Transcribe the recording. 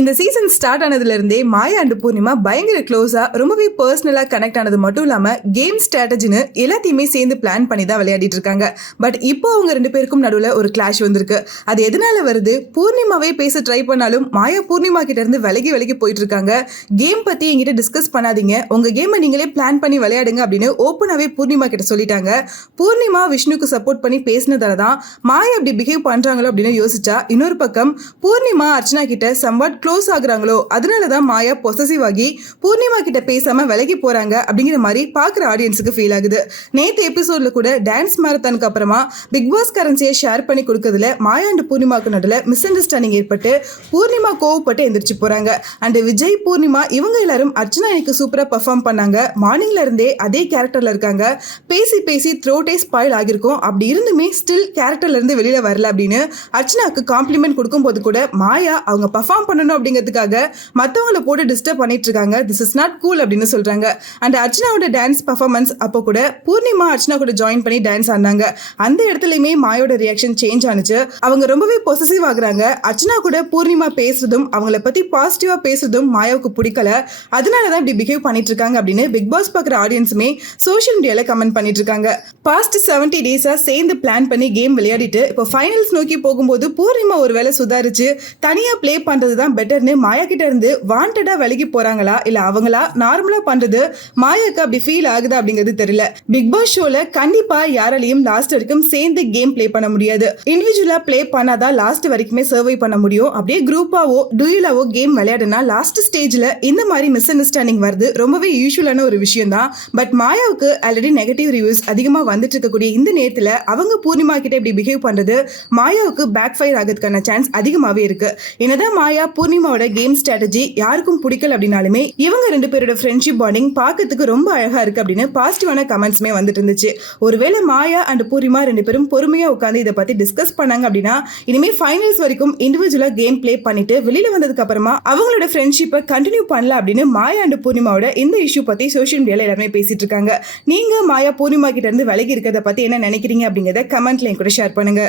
இந்த season start ஆனதுல இருந்தே மாயா and Purnima பயங்கர க்ளோஸா ரொம்பவே பர்சனலா கனெக்ட் ஆனது மட்டும் இல்லாம கேம் ஸ்ட்ராட்டஜின்னு எல்லாத்தையுமே சேர்ந்து பிளான் பண்ணி தான் விளையாடிட்டு இருக்காங்க. பட் இப்போ அவங்க ரெண்டு பேருக்கும் நடுவில் ஒரு கிளாஷ் வந்திருக்கு. அது எதனால வருது? பூர்ணிமாவே பேச ட்ரை பண்ணாலும் மாயா பூர்ணிமா கிட்ட இருந்து விலகி போயிட்டு இருக்காங்க. கேம் பத்தி என்கிட்ட டிஸ்கஸ் பண்ணாதீங்க, உங்க கேமை நீங்களே பிளான் பண்ணி விளையாடுங்க அப்படின்னு ஓப்பனாவே பூர்ணிமா கிட்ட சொல்லிட்டாங்க. பூர்ணிமா விஷ்ணுக்கு சப்போர்ட் பண்ணி பேசினதால தான் மாயா அப்படி பிஹேவ் பண்றாங்களோ அப்படின்னு யோசிச்சா, இன்னொரு பக்கம் பூர்ணிமா அர்ச்சனா கிட்ட சம்வாட் க்ளோஸ் ஆகுறாங்களோ அதனாலதான் மாயா பொசசிவ் ஆகி பூர்ணிமா கிட்ட பேசாம விலகி போறாங்க அப்படிங்கிற மாதிரி பாக்குற ஆடியன்ஸுக்கு ஃபீல் ஆகுது. நேத்து எபிசோட்ல கூட டான்ஸ் மாரத்தானுக்கு அப்புறமா பிக் பாஸ் கரன்சியை ஷேர் பண்ணி கொடுக்கறதுல மாயா அண்ட் பூர்ணிமாக்கு நடுவில் மிஸ் அண்டர்ஸ்டாண்டிங் ஏற்பட்டு பூர்ணிமா கோவப்பட்டு எந்திரிச்சு போறாங்க. அண்ட் விஜய் பூர்ணிமா இவங்க எல்லாரும் அர்ச்சனா எனக்கு சூப்பரா பெர்ஃபார்ம் பண்ணாங்க, மார்னிங்ல இருந்தே அதே கேரக்டர்ல இருக்காங்க, பேசி த்ரோட்டே ஸ்பாயில் ஆகிருக்கும், அப்படி இருந்துமே ஸ்டில் கேரக்டர்ல இருந்து வெளியில வரல அப்படின்னு அர்ச்சனாக்கு காம்ப்ளிமெண்ட் கொடுக்கும் போது கூட மாயா அவங்க பெர்ஃபார்ம் பண்ணணும் அப்படிங்கிறதுக்காக மற்றவங்களை போட்டு டிஸ்டர்ப் பண்ணிட்டு இருக்காங்க. திஸ் இஸ் நாட் கூல் அப்படின்னு சொல்றாங்க. அண்ட் அர்ச்சனாவோட டான்ஸ் பர்ஃபார்மன்ஸ் அப்போ கூட பூர்ணிமா அர்ச்சனா கூட ஜாயின் பண்ணி டான்ஸ் ஆடினாங்க. அந்த இடத்துலயுமே மாயோட ரியாக்ஷன் சேஞ்ச் ஆனிச்சு. அவங்க ரொம்பவே பொசசிவ் ஆகுறாங்க. அர்ச்சனா கூட பூர்ணிமா பேசுறதும் அவங்கள பத்தி பாசிட்டிவா பேசுறதும் மாயாவுக்கு பிடிக்கல, அதனாலதான் இப்படி பிஹேவ் பண்ணிட்டு இருக்காங்க அப்படின்னு பிக் பாஸ் பாக்குற ஆடியன்ஸுமே சோஷியல் மீடியால கமெண்ட் பண்ணிட்டு இருக்காங்க. பாஸ்ட் 70 டேஸா சேர்ந்து பிளான் பண்ணி கேம் விளையாடிட்டு இப்போ ஃபைனல்ஸ் நோக்கி போகும்போது பூர்ணிமா ஒரு வேளை சுதாரிச்சு தனியா பிளே பண்றது தான் பெட்டர்னு மாயா கிட்ட இருந்து வாண்டடா விலகி போறாங்களா இல்ல அவங்களா நார்மலா பண்றது மாயாக்கு அப்படி ஃபீல் ஆகுதா அப்படிங்கிறது தெரியல. பிக் பாஸ் ஷோல கண்டிப்பா யாராலையும் லாஸ்ட் வரைக்கும் சேர்ந்து கேம் பிளே பண்ண முடியாது. இண்டிவிஜுவலா பிளே பண்ணாதான் லாஸ்ட் வரைக்குமே சர்வை பண்ண முடியும். அப்படியே குரூப்பாவோ டூயலாவோ கேம் விளையாடுனா லாஸ்ட் ஸ்டேஜ்ல இந்த மாதிரி மிஸ் அண்டர்ஸ்டாண்டிங் வருது ரொம்பவே யூஷுவலான ஒரு விஷயம் தான். பட் மாயாவுக்கு ஆல்ரெடி நெகட்டிவ் ரிவ்யூஸ் அதிகமா வந்துட்டு இருக்கக்கூடிய இந்த நேரத்துல அவங்க பூர்ணிமா கிட்ட இப்படி பிஹேவ் பண்றது மாயாவுக்கு பேக் ஃபயர் ஆகிறதுக்கான சான்ஸ் அதிகமாவே இருக்கு. என்னதான் மாயா பூர்ணிமாவோட கேம் ஸ்ட்ராட்டஜி யாருக்கும் பிடிக்கல அப்படின்னாலுமே இவங்க ரெண்டு பேரோட ஃப்ரெண்ட்ஷிப் பாண்டிங் பார்க்கறதுக்கு ரொம்ப அழகா இருக்கு அப்படின்னு பாசிட்டிவான கமெண்ட்ஸ்மே வந்துட்டு இருந்துச்சு. ஒருவேளை மாயா அண்ட் பூர்ணிமா ரெண்டு பேரும் பொறுமையா உட்காந்து இதை பத்தி டிஸ்கஸ் பண்ணாங்க அப்படின்னா இனிமே ஃபைனல்ஸ் வரைக்கும் இண்டிவிஜுவலா கேம் பிளே பண்ணிட்டு வெளியில வந்ததுக்கு அப்புறமா அவங்களோட ஃப்ரெண்ட்ஷிப்பை கண்டினியூ பண்ணல அப்படின்னு மாயா அண்ட் பூர்ணிமாவோட இந்த இஷ்யூ பத்தி சோஷியல் மீடியால எல்லாருமே பேசிட்டு இருக்காங்க. நீங்க மாயா பூர்ணிமா கிட்ட இருந்து விலகி இருக்கிறத பத்தி என்ன நினைக்கிறீங்க அப்படிங்கறத கமெண்ட்ல என் கூட ஷேர் பண்ணுங்க.